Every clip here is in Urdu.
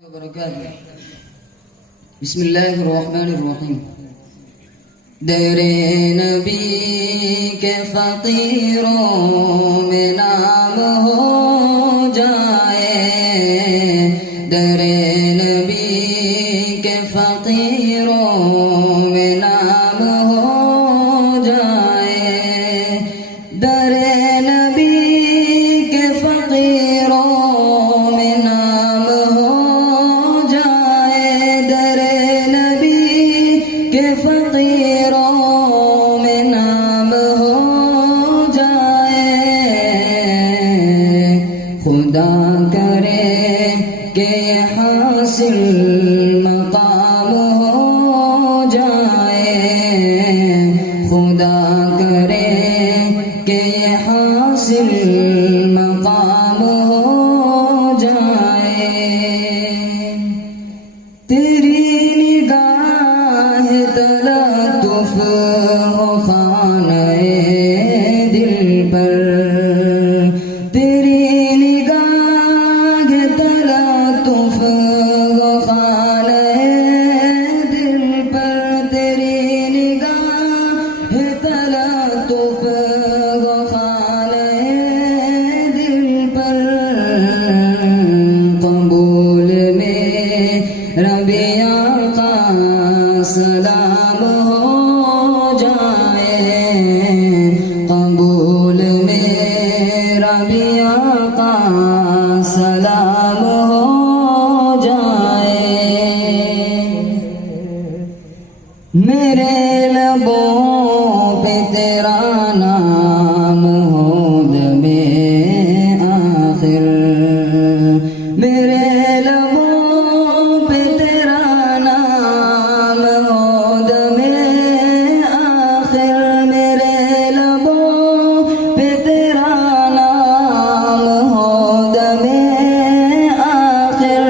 وبرکاتہ۔ بسم اللہ الرحمن الرحیم۔ در نبی کے فقیروں میں نام ہو جائے، در نبی کے فقیروں میں نام ہو جائے، در نبی کے فقیروں میں نام ہو جائے، در نبی کے فقیروں میں نام ہو جائے، خدا کرے کہ حاصل مقام ہو جائے، خدا کرے کہ حاصل مقام ہو جائے، تیری نگاہ تلطف ہو خانہ دل پر، تیری نگاہ تلطف ہو خانہ دل پر، تیری نگاہ تلطف ہو خانہ دل پر، قبول میں ربی آقا سلام ہو جائے، قبول میں ربی آقا سلام ہو جائے، میرے لبوں پہ تیرا نام ہو دمے آخر، میرے لبوں پہ تیرا نام ہو دمے آخر، میرے لبوں پہ تیرا نام ہو دمے آخر،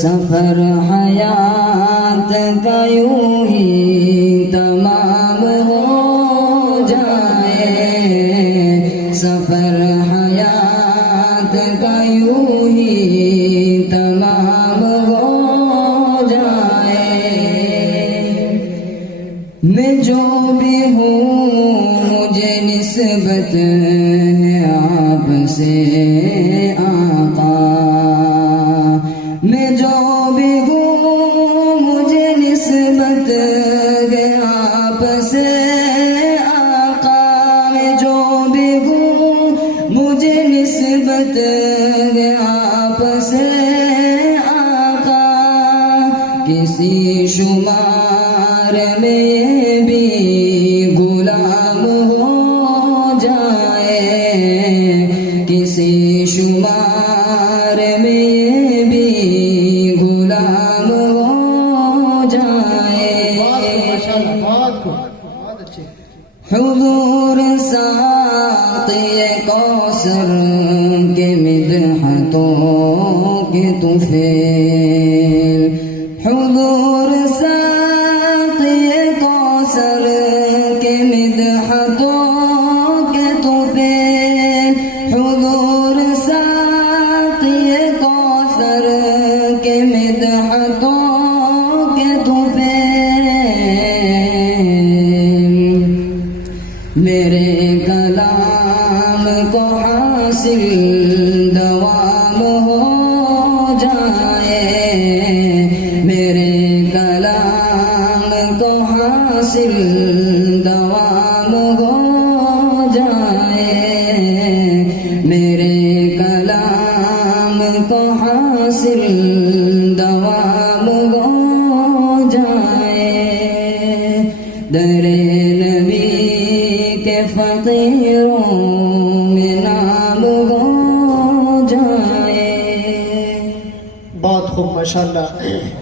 سفر حیات کا یوں ہی تمام ہو جائے، سفر حیات کا یوں ہی تمام ہو جائے، میں جو بھی ہوں مجھے نسبت ہے آپ سے آقا، میں جو بھی ہوں مجھے نسبت ہے آپ سے آقا، میں جو بھی ہوں مجھے نسبت ہے آپ سے آقا، کسی شمار میں بھی غلام ہو جائے، کسی شمار میں بھی غلام ہو جائے، حضور ساقی کوثر کے مدحتوں کے طفیل، حضور ساقی کوثر کے مدحتوں کے طفیل، حضور ساقی کوثر کے مدحتوں کے طفیل، میرے کلام کو حاصل دوام ہو جائے، میرے کلام کو حاصل دوام ہو جائے، میرے کلام کو حاصل دوام ہو جائے، در نبی کے فقیروں میں نام ہو جائے۔ بہت خوب، ماشاءاللہ۔